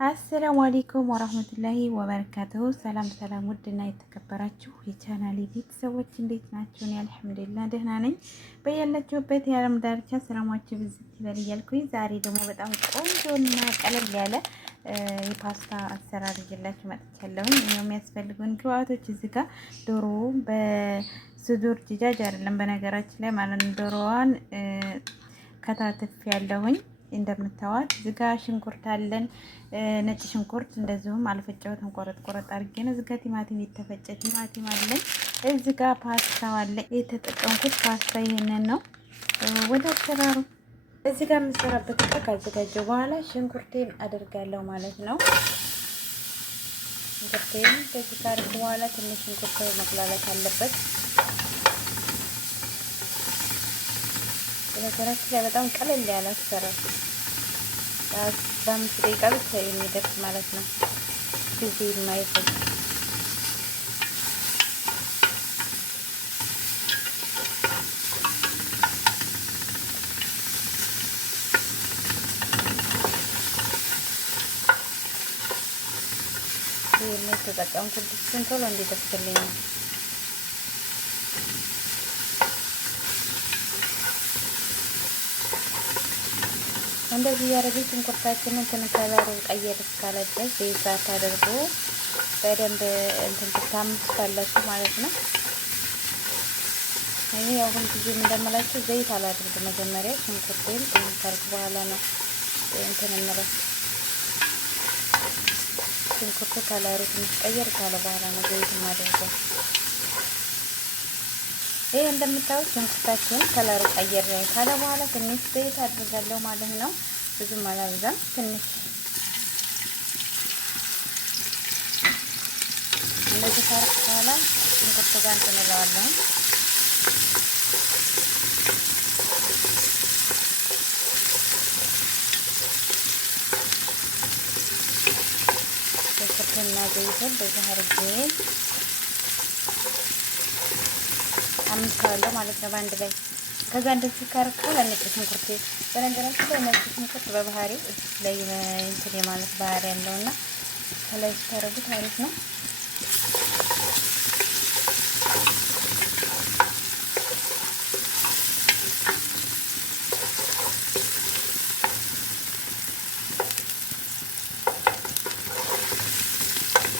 አሰላሙ አለይኩም ወራህመቱላሂ ወበረካቱሁ። ሰላም ሰላም፣ ውድና የተከበራችሁ የቻናሌ ቤተሰቦች እንዴት ናችሁ? እኔ አልሐምዱሊላህ ደህና ነኝ። በያላችሁበት የዓለም ዳርቻ ሰላማችሁ ብዝት ይበል እያልኩኝ ዛሬ ደግሞ በጣም ቆንጆና ቀለል ያለ የፓስታ አሰራር ይዤላችሁ መጥቻለሁ። የሚያስፈልጉን ግብአቶች እዚህ ጋር ዶሮ በስዱር ጅጃጅ አይደለም በነገራችን ላይ ማለት ነው። ዶሮዋን ከታትፍ ያለሁኝ እንደምታዋት ዝጋ ሽንኩርት አለን፣ ነጭ ሽንኩርት እንደዚሁም አልፈጨሁትም፣ ቆረጥ ቆረጥ አድርጌ ነው። ዝጋ ቲማቲም፣ የተፈጨ ቲማቲም አለኝ። እዚህ ጋር ፓስታ አለ። የተጠቀምኩት ፓስታ ይሄንን ነው። ወደ አሰራሩ እዚህ ጋር የምሰራበት እቃ ካዘጋጀው በኋላ ሽንኩርቴን አደርጋለሁ ማለት ነው። ሽንኩርቴን ከዚህ ካርኩ በኋላ ትንሽ ሽንኩርት መቁላላት አለበት። በነገራችን ላይ በጣም ቀለል ያለ አሰራር በ5 ደቂቃ ብቻ የሚደርስ ማለት ነው። ጊዜ የማይፈጅ ይሄን የተጠቀምኩት ቶሎ እንዲደርስልኝ ነው። እንደዚህ ያረጋችሁ ሽንኩርታችንን ከነከለሩ ቀየር እስካለ ድረስ ዘይት አድርጎ በደንብ እንትን ታምሱታላችሁ ማለት ነው። እኔ አሁን ጊዜ እንደምላችሁ ዘይት አላደርግም። መጀመሪያ ሽንኩርቴን ከነከርኩ በኋላ ነው እንትን እንለው። ሽንኩርቱ ከለሩ ትንሽ ቀየር ካለ በኋላ ነው ዘይት ማድረገው። ይሄ እንደምታዩት ሽንኩርታችን ከለሩ ቀየር ካለ በኋላ ትንሽ ዘይት አድርጋለሁ ማለት ነው። ብዙም አላበዛም። ትንሽ እንደዚህ ካረኩ በኋላ ሽንኩርቱ ጋር እንትን እለዋለሁ። ሽንኩርቱና ዘይቱን በዚህ አድርጌ አምሳለሁ ማለት ነው በአንድ ላይ። ከዛ እንደዚህ ካረኩ ለነጭ ሽንኩርት በነገራችን ላይ ነጭ ሽንኩርት በባህሪው እዚህ ላይ እንትን የማለት ባህሪ ያለውና ከላይ ስታረጉት አሪፍ ነው።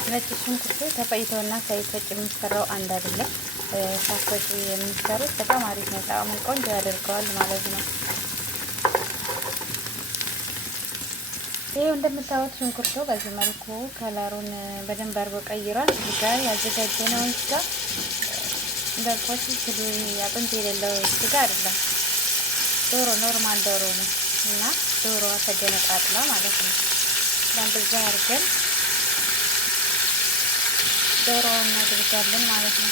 ነጭ ሽንኩርት ተፈጭቶና ሳይፈጭ የሚሰራው አንድ አይደለም። ሳፈጭ የሚሰሩት በጣም አሪፍ ነው። ጣዕሙን ቆንጆ ያደርገዋል ማለት ነው። ይሄው እንደምታዩት ሽንኩርቱ በዚህ መልኩ ከለሩን በደንብ አድርጎ ቀይሯል። እዚህ ጋር ያዘጋጀነውን ስጋ እንዳልኳችሁ ስሉ አጥንት የሌለው ስጋ አይደለም፣ ዶሮ ኖርማል ዶሮ ነው እና ዶሮዋ ተገነጣጥላ ማለት ነው። ለአንበዛ አድርገን ዶሮውን እናድርጋለን ማለት ነው።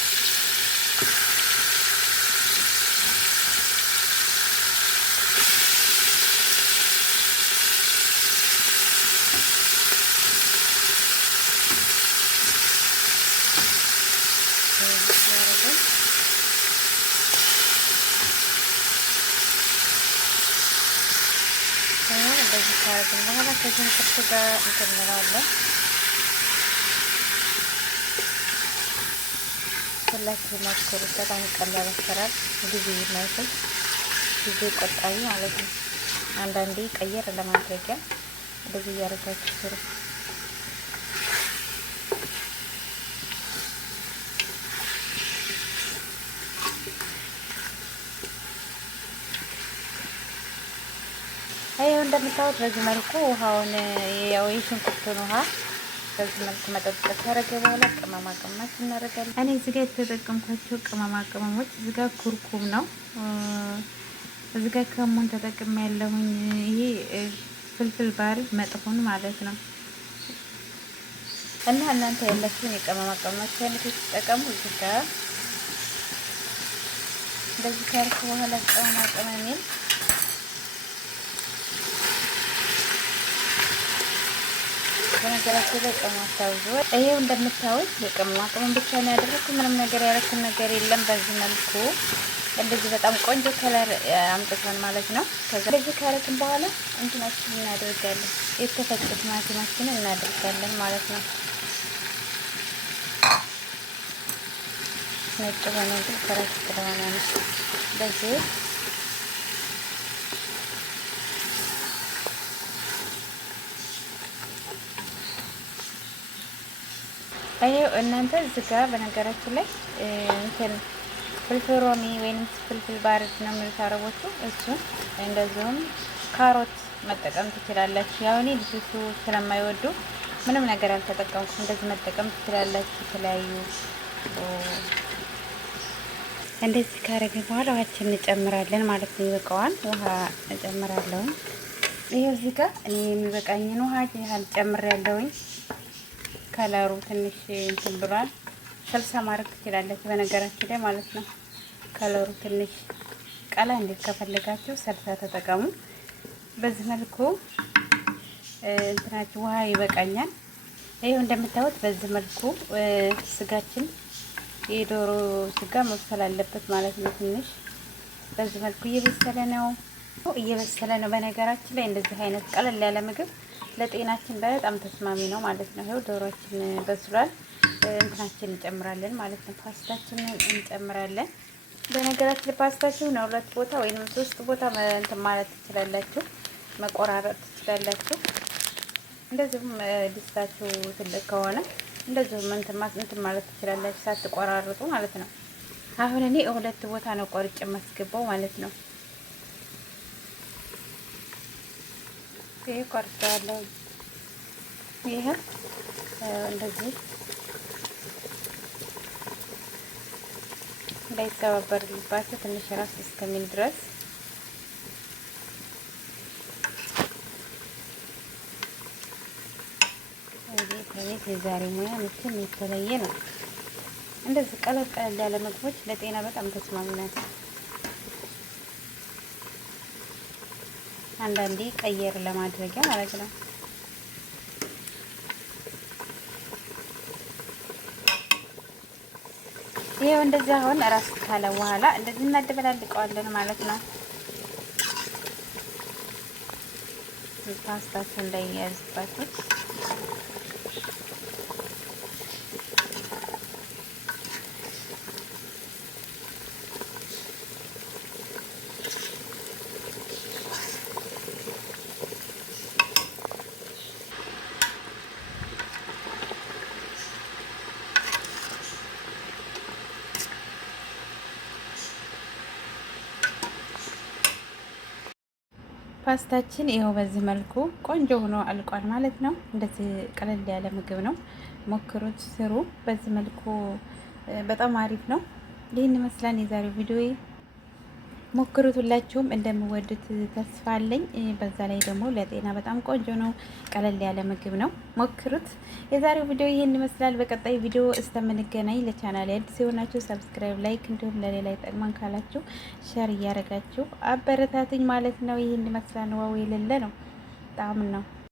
እንደዚህ ካረግን በኋላ ከሽንኩርቱ ጋር እንትን እንለዋለን። ሁላችሁ ሞክሩት። በጣም ቀላል አሰራር፣ ጊዜ የማይፈጅ ጊዜ ቆጣቢ ማለት ነው። አንዳንዴ ቀየር ለማድረጊያ እንደዚህ እያደረጋችሁ ስሩ። ይሄው እንደምታዩት በዚህ መልኩ ውሃውን ያው የሽንኩርቱን ውሃ በዚህ መልኩ መጠጥ ካረገ በኋላ ቅመማ ቅመሞች እናደርጋለን። እኔ እዚህ ጋር የተጠቀምኳቸው ቅመማ ቅመሞች እዚህ ጋር ኩርኩም ነው፣ እዚህ ጋር ከሙን ተጠቅሜ ያለሁኝ። ይሄ ፍልፍል ባሪድ መጥፎን ማለት ነው። እና እናንተ ያላችሁን የቅመማ ቅመሞች አይነቶች ተጠቀሙ። እዚህ ጋር እንደዚህ ካረኩ በኋላ ቅመማ ቅመሜን በነገራችን ላይ ቅመም አታብዙ። ይሄው እንደምታዩት የቅመማ ቅመም ብቻ ነው ያደረኩት። ምንም ነገር ያረኩት ነገር የለም። በዚህ መልኩ እንደዚህ በጣም ቆንጆ ከለር አምጥተን ማለት ነው። ከዛ እንደዚህ ካረግን በኋላ እንትናችንን እናደርጋለን። የተፈጨ ቲማቲማችንን እናደርጋለን ማለት ነው። ነጭ ሆኖ ግን ከረክ ስለሆነ ነው በዚህ አየው። እናንተ እዚህ ጋር በነገራችን ላይ እንትን ፍልፍል ሮሚ ወይም ፍልፍል ባርድ ነው የሚሉት አረቦቹ። እሱን እንደዚሁም ካሮት መጠቀም ትችላላችሁ። ያው እኔ ልጆቹ ስለማይወዱ ምንም ነገር አልተጠቀምኩም። እንደዚህ መጠቀም ትችላላችሁ። የተለያዩ እንደዚህ ካረግን በኋላ ውሃችን እንጨምራለን ማለት ነው። ይበቃዋል። ውሃ እጨምራለሁ። ይሄ እዚህ ጋር እኔ የሚበቃኝን ውሃ ያህል ጨምሬያለሁኝ። ከለሩ ትንሽ እንትን ብሏል። ስልሳ ማድረግ ትችላላችሁ በነገራችሁ ላይ ማለት ነው። ከለሩ ትንሽ ቀላ እንዴት ከፈለጋችሁ ሰልሳ ተጠቀሙ። በዚህ መልኩ እንትናችሁ ውሃ ይበቃኛል። ይሄው እንደምታዩት በዚህ መልኩ ስጋችን የዶሮ ስጋ መብሰል አለበት ማለት ነው። ትንሽ በዚህ መልኩ እየበሰለ ነው በነገራችን ላይ እንደዚህ አይነት ቀለል ያለ ምግብ ለጤናችን በጣም ተስማሚ ነው ማለት ነው። ይሄው ዶሮችን በስሏል። እንትናችን እንጨምራለን ማለት ነው። ፓስታችንን እንጨምራለን። በነገራችን ላይ ፓስታችሁን ሁለት ቦታ ወይም ሶስት ቦታ እንትን ማለት ትችላላችሁ፣ መቆራረጥ ትችላላችሁ። እንደዚሁም ድስታችሁ ትልቅ ከሆነ እንደዚሁም እንትን ማለት ትችላላችሁ ሳትቆራርጡ ማለት ነው። አሁን እኔ ሁለት ቦታ ነው ቆርጬ የማስገባው ማለት ነው። ይሄ ቆርጬዋለሁ። ይሄ እንደዚህ እንዳይሰባበርባቸው ትንሽ ራስ እስከሚል ድረስ የዛሬ ሙያ ምንም የተለየ ነው። እንደዚህ ቀለል ቀለል ያለ ምግቦች ለጤና በጣም ተስማሚ ናቸው። አንዳንዴ ቀየር ለማድረጊያ ማለት ነው። ይሄው እንደዚህ አሁን ራስ ካለ በኋላ እንደዚህ እናደበላልቀዋለን ማለት ነው። ፓስታችሁ እንዳይያዝባችሁ ፓስታችን ይኸው በዚህ መልኩ ቆንጆ ሆኖ አልቋል ማለት ነው። እንደዚህ ቀለል ያለ ምግብ ነው። ሞክሩት፣ ስሩ። በዚህ መልኩ በጣም አሪፍ ነው። ይህን ይመስላል የዛሬው ቪዲዮ። ሞክሩት፣ ሁላችሁም እንደምወዱት ተስፋ አለኝ። በዛ ላይ ደግሞ ለጤና በጣም ቆንጆ ነው። ቀለል ያለ ምግብ ነው። ሞክሩት። የዛሬው ቪዲዮ ይህን ይመስላል። በቀጣይ ቪዲዮ እስከምንገናኝ ለቻናል አዲስ የሆናችሁ ሰብስክራይብ፣ ላይክ እንዲሁም ለሌላ ይጠቅማን ካላችሁ ሼር እያደረጋችሁ አበረታትኝ ማለት ነው። ይህን ይመስላል። ዋው የሌለ ነው ጣዕም ነው።